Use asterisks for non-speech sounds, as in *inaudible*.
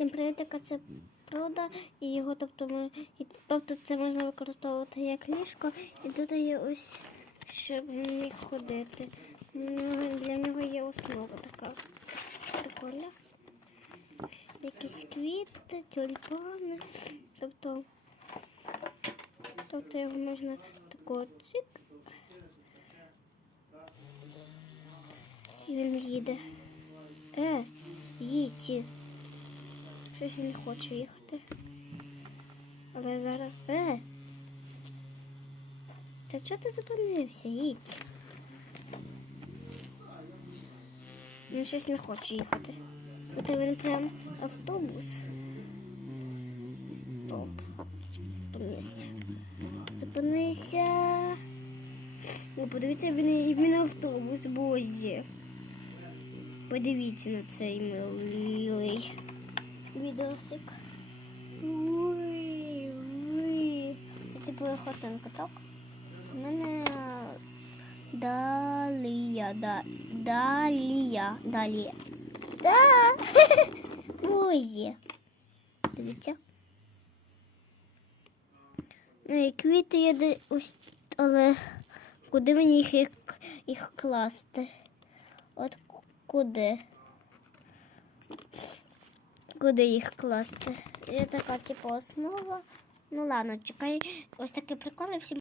Всім привіт, така це правда. І його, тобто, ми, і, тобто це можна використовувати як ліжко. І тут є ось, щоб міг ходити. Для нього є основа така. Прикольна. Якісь квіти, тюльпани. Тобто, тобто його можна такого. І він їде. Е, їдь. Щось він не хоче їхати. Але зараз. Е! Та чого ти зупинився? Їдь. Він щось не хоче їхати. От він прям автобус. Стоп. Зупинися. Зупинися. О, подивіться, він, він автобус, бозі. Подивіться на цей милий відосик. Уй, уй. Це типу хотинка, так? У мене далія, да, далія, далія. Да! *laughs* Бозі. Дивіться. Ну і квіти є ось, але куди мені їх, їх класти? От куди? Куди їх класти? Є така типу основа. Ну ладно, чекай. Ось такі приколи всім.